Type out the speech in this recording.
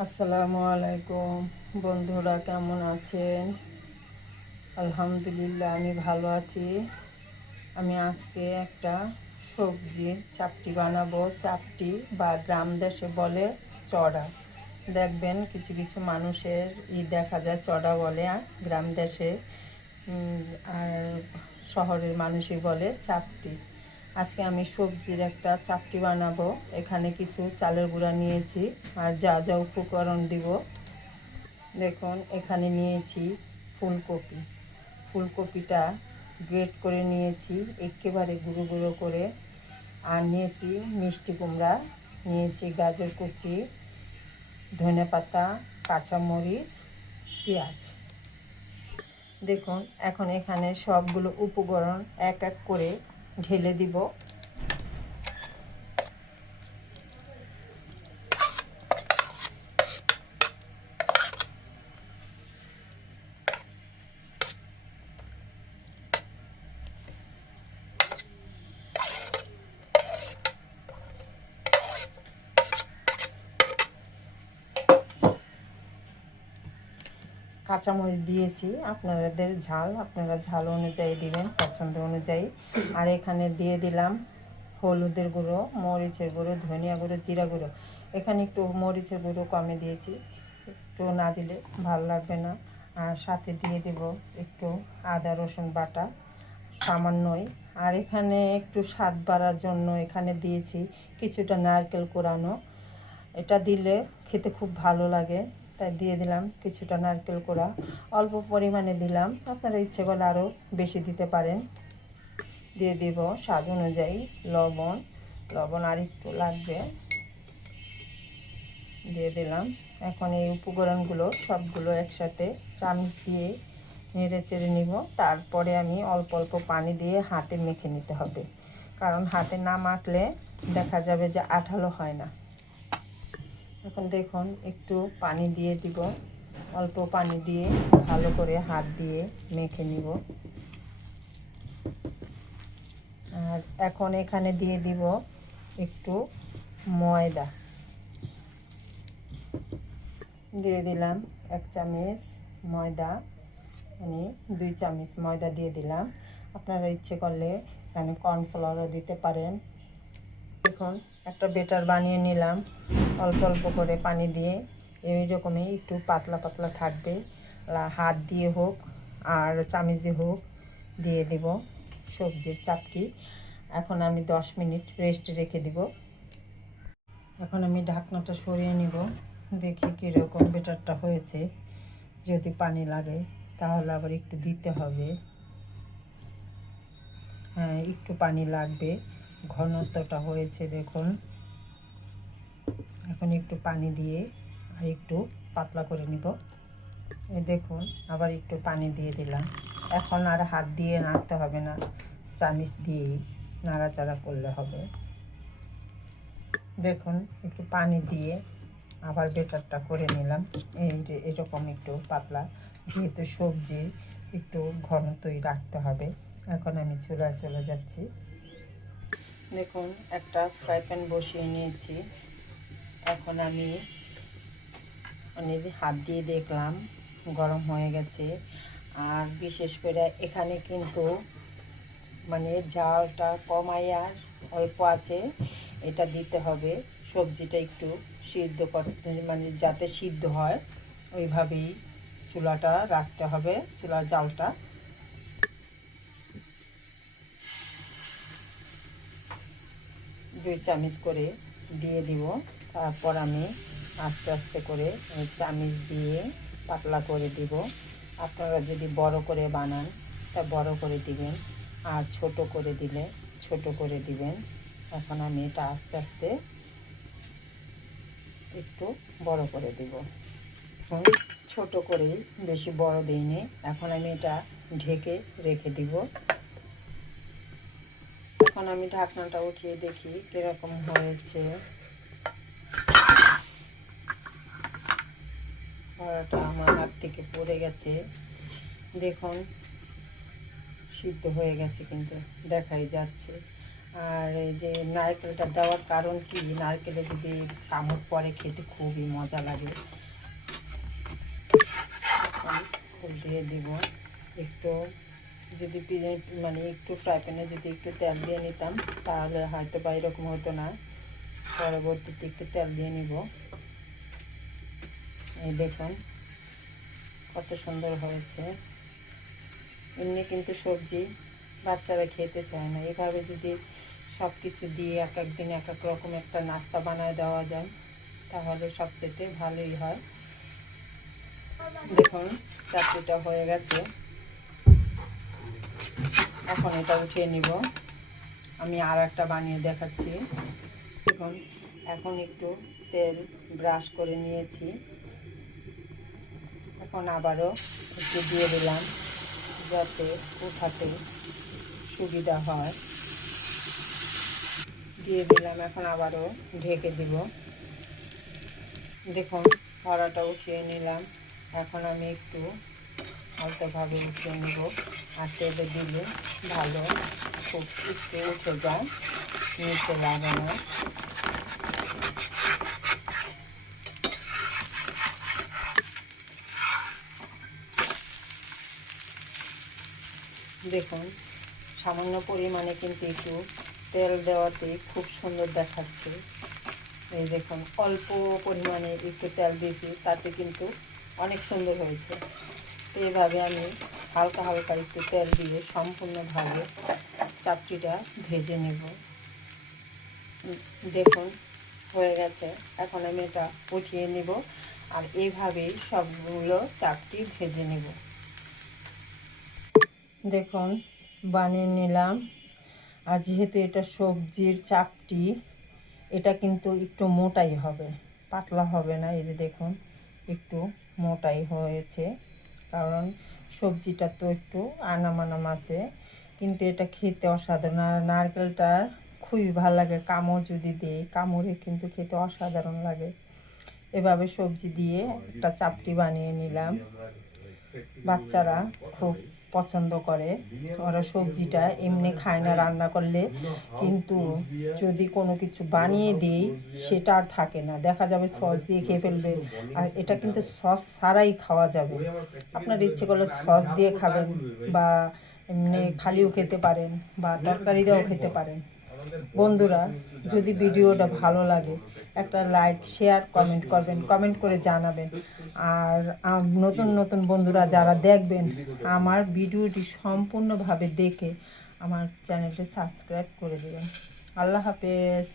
আসসালামু আলাইকুম। বন্ধুরা, কেমন আছেন? আলহামদুলিল্লাহ, আমি ভালো আছি। আমি আজকে একটা সবজির চাপটি বানাবো। চাপটি বা গ্রাম দেশে বলে চড়া। দেখবেন কিছু কিছু মানুষের ই দেখা যায়, চড়া বলে, আর গ্রাম দেশে আর শহরের মানুষই বলে চাপটি। আজকে আমি সবজির একটা চাপটি বানাবো। এখানে কিছু চালের গুঁড়া নিয়েছি আর যা যা উপকরণ দিব। দেখুন, এখানে নিয়েছি ফুলকপি। ফুলকপিটা গ্রেট করে নিয়েছি, একেবারে গুঁড়ো গুঁড়ো করে। আর নিয়েছি মিষ্টি কুমড়া, নিয়েছি গাজর কুচি, ধনে পাতা, কাঁচামরিচ, পেঁয়াজ। দেখুন, এখন এখানে সবগুলো উপকরণ এক এক করে ঢেলে দিব। কাঁচামরিচ দিয়েছি। আপনাদের ঝাল, আপনারা ঝাল অনুযায়ী দিবেন, পছন্দ অনুযায়ী। আর এখানে দিয়ে দিলাম হলুদের গুঁড়ো, মরিচের গুঁড়ো, ধনিয়া গুঁড়ো, জিরা গুঁড়ো। এখানে একটু মরিচের গুঁড়ো কমে দিয়েছি। একটু না দিলে ভালো লাগবে না। আর সাথে দিয়ে দেব একটু আদা, রসুন বাটা, সামান্যই। আর এখানে একটু স্বাদ বাড়ার জন্য এখানে দিয়েছি কিছুটা নারকেল কোরানো এটা দিলে খেতে খুব ভালো লাগে। তাই দিয়ে দিলাম কিছুটা নারকেল কোড়া। অল্প পরিমাণে দিলাম। আপনারা ইচ্ছে করলে আরও বেশি দিতে পারেন। দিয়ে দিব স্বাদ অনুযায়ী লবণ। লবণ আর একটু লাগবে। দিয়ে দিলাম। এখন এই উপকরণগুলো সবগুলো একসাথে চামচ দিয়ে নেড়ে চেড়ে নিব। তারপরে আমি অল্প অল্প পানি দিয়ে হাতে মেখে নিতে হবে। কারণ হাতে না মাখলে দেখা যাবে যে আঠালো হয় না। এখন দেখুন, একটু পানি দিয়ে দিব। অল্প পানি দিয়ে ভালো করে হাত দিয়ে মেখে নিব। আর এখন এখানে দিয়ে দিব একটু ময়দা। দিয়ে দিলাম এক চামচ ময়দা। মানে দুই চামচ ময়দা দিয়ে দিলাম। আপনারা ইচ্ছে করলে এখানে কর্নফ্লাওয়ারও দিতে পারেন। দেখুন একটা বেটার বানিয়ে নিলাম। অল্প অল্প করে পানি দিয়ে। এই রকমই একটু পাতলা পাতলা থাকবে। হাত দিয়ে হোক আর চামচ দিয়ে হোক দিয়ে দিব সবজির চাপটি। এখন আমি দশ মিনিট রেস্ট রেখে দিব। এখন আমি ঢাকনাটা সরিয়ে নিব। দেখি কীরকম বেটারটা হয়েছে। যদি পানি লাগে, তাহলে আবার একটু দিতে হবে। হ্যাঁ একটু পানি লাগবে। ঘনত্বটা হয়েছে দেখুন। এখন একটু পানি দিয়ে আর একটু পাতলা করে নিব। দেখুন, আবার একটু পানি দিয়ে দিলাম। এখন আর হাত দিয়ে নাড়তে হবে না, চামিচ দিয়েই নাড়াচাড়া করলে হবে। দেখুন, একটু পানি দিয়ে আবার বেটারটা করে নিলাম। এই যে এরকম একটু পাতলা, যেহেতু সবজি একটু ঘনত্বই রাখতে হবে। এখন আমি চুলায় চলে যাচ্ছি। দেখুন, একটা ফ্রাই প্যান বসিয়ে নিয়েছি। এখন আমি মানে হাত দিয়ে দেখলাম, গরম হয়ে গেছে। আর বিশেষ করে এখানে কিন্তু মানে জালটা কমাইয়ার অল্প আছে, এটা দিতে হবে। সবজিটা একটু সিদ্ধ করতে মানে যাতে সিদ্ধ হয়, ওইভাবেই চুলাটা রাখতে হবে, চুলার জালটা। দুই চামচ করে দিয়ে দিব। তারপর আমি আস্তে আস্তে করে ওই চামচ দিয়ে পাতলা করে দিব। আপনারা যদি বড় করে বানান, তা বড় করে দিবেন আর ছোট করে দিলে ছোট করে দিবেন। এখন আমি এটা আস্তে আস্তে একটু বড় করে দিব। ছোট করেই, বেশি বড় দিইনি। এখন আমি এটা ঢেকে রেখে দিব। এখন আমি ঢাকনাটা উঠিয়ে দেখি কীরকম হয়েছে। কড়াটা আমার হাত থেকে পড়ে গেছে। দেখুন, সিদ্ধ হয়ে গেছে কিন্তু, দেখাই যাচ্ছে। আর এই যে নারকেলটা দেওয়ার কারণ কি? নারকেলে যদি কামড় পরে খেতে খুবই মজা লাগে। দিয়ে দিব। একটু যদি মানে একটু ফ্রাই প্যানে যদি একটু তেল দিয়ে নিতাম, তাহলে হয়তো বা এরকম হতো না। পরবর্তীতে একটু তেল দিয়ে নিব। এই দেখুন, কত সুন্দর হয়েছে। এমনি কিন্তু সবজি বাচ্চারা খেতে চায় না। এভাবে যদি সব কিছু দিয়ে এক এক দিন এক এক রকম একটা নাস্তা বানায় দেওয়া যায়, তাহলে সবচেয়ে ভালোই হয়। দেখুন, চাটনিটা হয়ে গেছে। এখন এটা উঠিয়ে নিব। আমি আর একটা বানিয়ে দেখাচ্ছি। দেখুন এখন একটু তেল ব্রাশ করে নিয়েছি। এখন আবারও একটু দিয়ে দিলাম যাতে উঠাতে সুবিধা হয়। দিয়ে দিলাম, এখন আবারও ঢেকে দিব। দেখুন, কড়াটা উঠিয়ে নিলাম। এখন আমি একটু হালকাভাবে উঠিয়ে নেব। আর দিলে ভালো খুব একটু উঠে যায়, নিচে লাগে না দেখুন, সামান্য পরিমাণে কিন্তু একটু তেল দেওয়াতে খুব সুন্দর দেখাচ্ছে। এই দেখুন, অল্প পরিমাণে একটু তেল দিয়েছি, তাতে কিন্তু অনেক সুন্দর হয়েছে। এইভাবে আমি হালকা হালকা একটু তেল দিয়ে সম্পূর্ণভাবে চাপটিটা ভেজে নেব। দেখুন, হয়ে গেছে। এখন আমি এটা উঠিয়ে নেব আর এইভাবেই সবগুলো চাপটি ভেজে নেব। দেখুন, বানিয়ে নিলাম। আর যেহেতু এটা সবজির চাপটি এটা কিন্তু একটু মোটাই হবে। পাতলা হবে না, এই যে দেখুন, একটু মোটাই হয়েছে। কারণ সবজিটা তো একটু আনামানাম আছে, কিন্তু এটা খেতে অসাধারণ। আর নারকেলটা খুবই ভালো লাগে, কামড় যদি দিই কামড়ে কিন্তু খেতে অসাধারণ লাগে। এভাবে সবজি দিয়ে একটা চাপটি বানিয়ে নিলাম। বাচ্চারা খুব পছন্দ করে। ওরা সবজিটা এমনি খায় না, রান্না করলে। কিন্তু যদি কোনো কিছু বানিয়ে দিই, সেটা আর থাকে না। দেখা যাবে সস দিয়ে খেয়ে ফেলবে। আর এটা কিন্তু সস ছাড়াই খাওয়া যাবে। আপনার ইচ্ছে করলে সস দিয়ে খাবেন বা এমনি খালিও খেতে পারেন বা তরকারি দিয়েও খেতে পারেন। বন্ধুরা যদি ভিডিওটা ভালো লাগে, একটা লাইক শেয়ার কমেন্ট করবেন কমেন্ট করে জানাবেন। আর নতুন নতুন বন্ধুরা যারা দেখবেন, আমার ভিডিওটি সম্পূর্ণভাবে দেখে আমার চ্যানেলটি সাবস্ক্রাইব করে দেবেন। আল্লাহ হাফেজ।